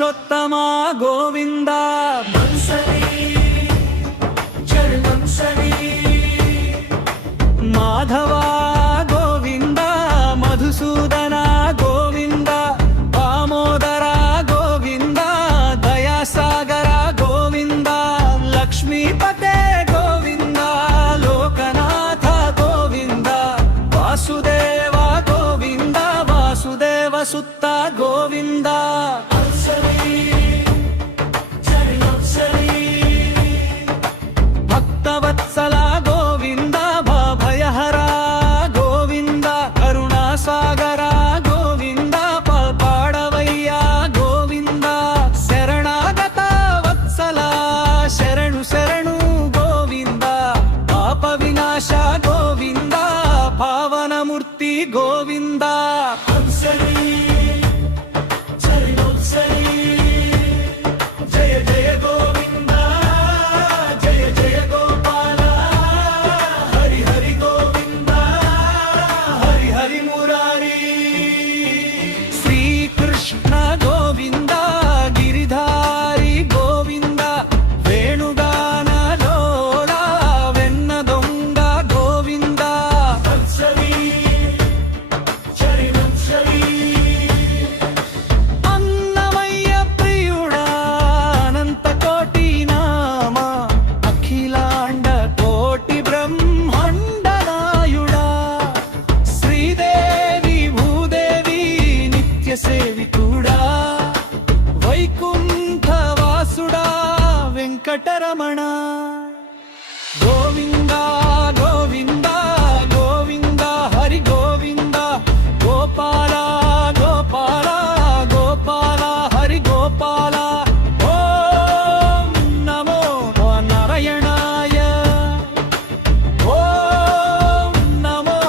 పురుషోత్తమా గోవింద మాధవా గోవింద మధుసూదన గోవింద దామోదర గోవింద దయాసాగర గోవింద లక్ష్మీపతే గోవింద లోకనాథ గోవింద వాసుదేవ గోవింద వాసుదేవ సుత్త గోవింద భక్తవత్సల గోవింద భయహర గోవింద కరుణాసాగర గోవింద పాడవయ్య గోవింద శరణాగత వత్సల శరణు శరణు గోవింద పాప వినాశ గోవింద పావనమూర్తి గోవింద జయ జయ గోవింద జయ జయ గోపాల హరి హరి గోవింద హరి హరి మురారి శ్రీకృష్ణ గోవింద గిరిధారి గోవింద వేణుగానలోల వెన్న దొంగ గోవింద అన్నమయ్య ప్రియుడా అనంత కోటి నామ అఖిలాండ కోటి బ్రహ్మాండనాయుడా శ్రీదేవి భూదేవి నిత్య సేవితుడా వైకుంఠవాసుడా వెంకటరమణ గోవింద గోవింద గోవింద హరి గోవింద గోపాల గోపాల గోపాల హరి గోపాల ఓం నమో నారాయణాయ ఓం నమో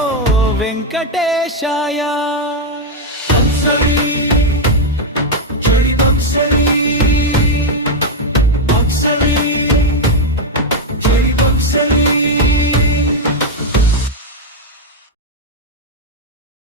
వెంకటేశాయ